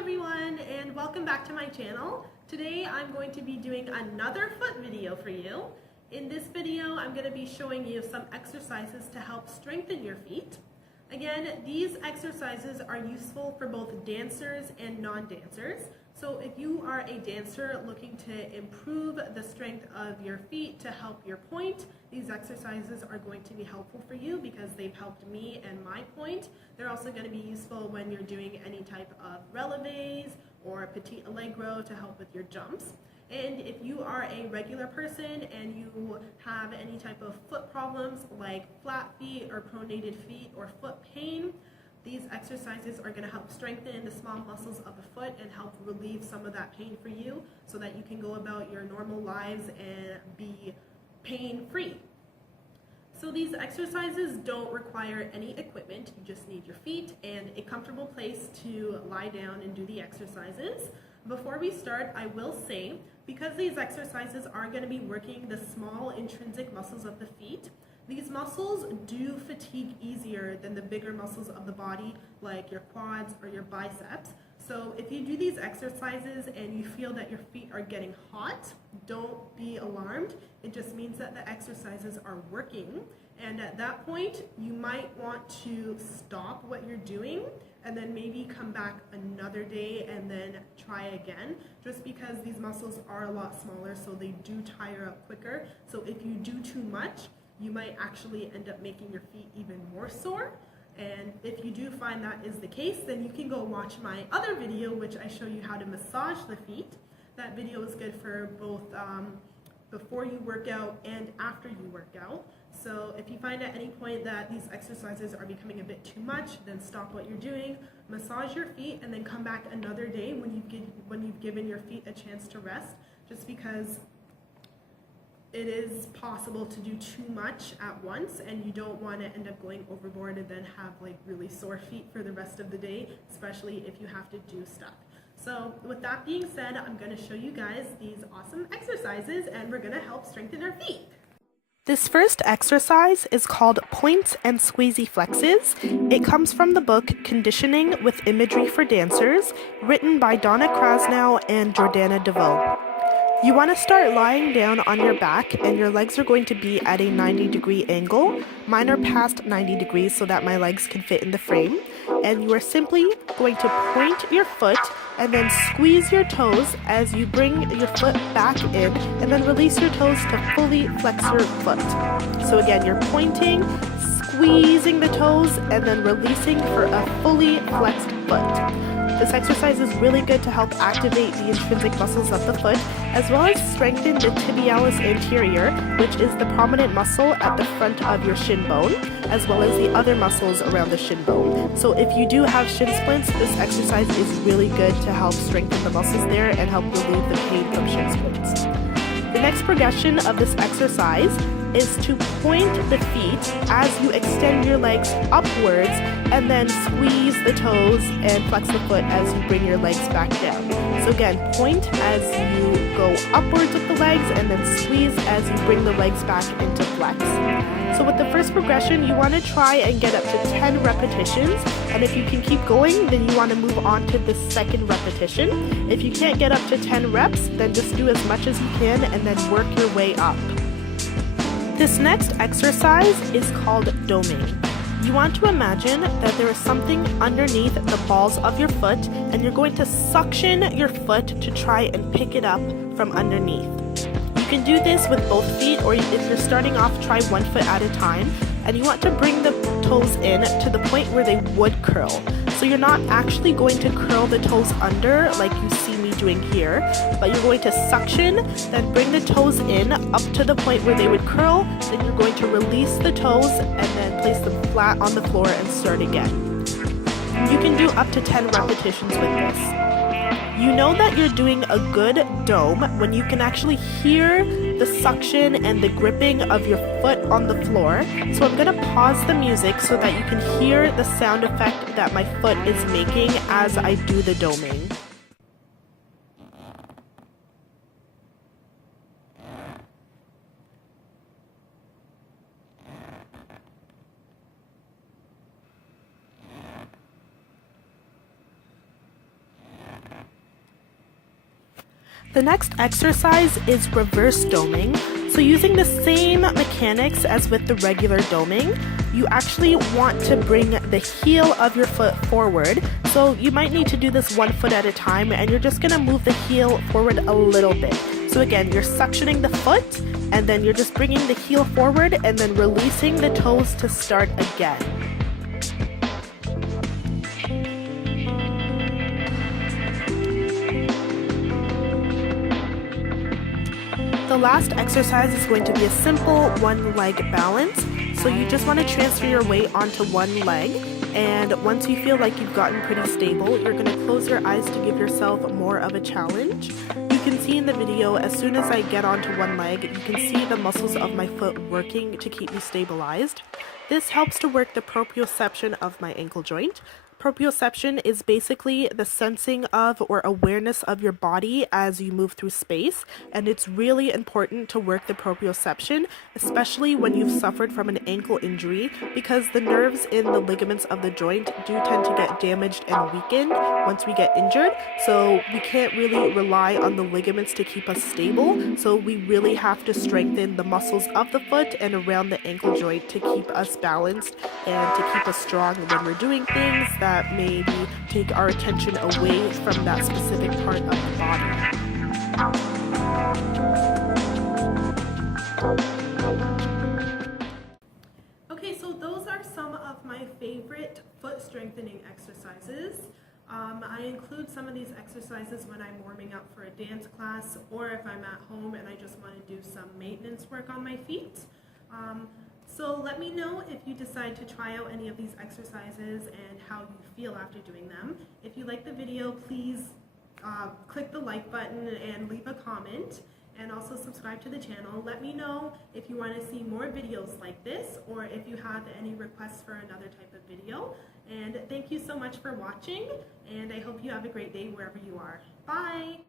everyone, and welcome back to my channel. Today I'm going to be doing another foot video for you. In this video I'm going to be showing you some exercises to help strengthen your feet. Again, these exercises are useful for both dancers and non-dancers. So if you are a dancer looking to improve the strength of your feet to help your point, these exercises are going to be helpful for you because they've helped me and my point. They're also going to be useful when you're doing any type of releves or petit allegro to help with your jumps. And if you are a regular person and you have any type of foot problems like flat feet or pronated feet or foot pain, these exercises are going to help strengthen the small muscles of the foot and help relieve some of that pain for you so that you can go about your normal lives and be pain-free. So these exercises don't require any equipment. You just need your feet and a comfortable place to lie down and do the exercises. Before we start, I will say, because these exercises are going to be working the small intrinsic muscles of the feet, these muscles do fatigue easier than the bigger muscles of the body, like your quads or your biceps. So if you do these exercises and you feel that your feet are getting hot, don't be alarmed. It just means that the exercises are working. And at that point, you might want to stop what you're doing and then maybe come back another day and then try again, just because these muscles are a lot smaller, so they do tire up quicker. So if you do too much, you might actually end up making your feet even more sore. And if you do find that is the case, then you can go watch my other video, which I show you how to massage the feet. That video is good for both before you work out and after you work out. So if you find at any point that these exercises are becoming a bit too much, then stop what you're doing, massage your feet, and then come back another day when you've given your feet a chance to rest, just because it is possible to do too much at once and you don't want to end up going overboard and then have like really sore feet for the rest of the day, especially if you have to do stuff. So with that being said, I'm going to show you guys these awesome exercises and we're going to help strengthen our feet. This first exercise is called Points and Squeezy Flexes. It comes from the book Conditioning with Imagery for Dancers, written by Donna Krasnow and Jordana DeVoe. You want to start lying down on your back and your legs are going to be at a 90-degree angle. Mine are past 90 degrees so that my legs can fit in the frame. And you are simply going to point your foot and then squeeze your toes as you bring your foot back in and then release your toes to fully flex your foot. So again, you're pointing, squeezing the toes, and then releasing for a fully flexed foot. This exercise is really good to help activate the intrinsic muscles of the foot, as well as strengthen the tibialis anterior, which is the prominent muscle at the front of your shin bone, as well as the other muscles around the shin bone. So if you do have shin splints, this exercise is really good to help strengthen the muscles there and help relieve the pain from shin splints. The next progression of this exercise is to point the feet as you extend your legs upwards and then squeeze the toes and flex the foot as you bring your legs back down. So again, point as you go upwards with the legs and then squeeze as you bring the legs back into flex. So with the first progression, you want to try and get up to 10 repetitions, and if you can keep going, then you want to move on to the second repetition. If you can't get up to 10 reps, then just do as much as you can and then work your way up. This next exercise is called doming. You want to imagine that there is something underneath the balls of your foot and you're going to suction your foot to try and pick it up from underneath. You can do this with both feet, or if you're starting off, try one foot at a time, and you want to bring the toes in to the point where they would curl. So you're not actually going to curl the toes under like you see me doing here, but you're going to suction, then bring the toes in up to the point where they would curl, then you're going to release the toes and then place them flat on the floor and start again. You can do up to 10 repetitions with this. You know that you're doing a good dome when you can actually hear the suction and the gripping of your foot on the floor. So I'm going to pause the music so that you can hear the sound effect that my foot is making as I do the doming. The next exercise is reverse doming. So using the same mechanics as with the regular doming, you actually want to bring the heel of your foot forward. So you might need to do this 1 foot at a time, and you're just gonna move the heel forward a little bit. So again, you're suctioning the foot, and then you're just bringing the heel forward and then releasing the toes to start again. The last exercise is going to be a simple one leg balance. So you just want to transfer your weight onto one leg, and once you feel like you've gotten pretty stable, you're going to close your eyes to give yourself more of a challenge. You can see in the video, as soon as I get onto one leg, you can see the muscles of my foot working to keep me stabilized. This helps to work the proprioception of my ankle joint. Proprioception is basically the sensing of or awareness of your body as you move through space, and it's really important to work the proprioception, especially when you've suffered from an ankle injury, because the nerves in the ligaments of the joint do tend to get damaged and weakened once we get injured, so we can't really rely on the ligaments to keep us stable, so we really have to strengthen the muscles of the foot and around the ankle joint to keep us balanced and to keep us strong when we're doing things that maybe take our attention away from that specific part of the body. Okay, so those are some of my favorite foot strengthening exercises. I include some of these exercises when I'm warming up for a dance class, or if I'm at home and I just want to do some maintenance work on my feet. So let me know if you decide to try out any of these exercises and how you feel after doing them. If you like the video, please click the like button and leave a comment, and also subscribe to the channel. Let me know if you want to see more videos like this, or if you have any requests for another type of video. And thank you so much for watching, and I hope you have a great day wherever you are. Bye!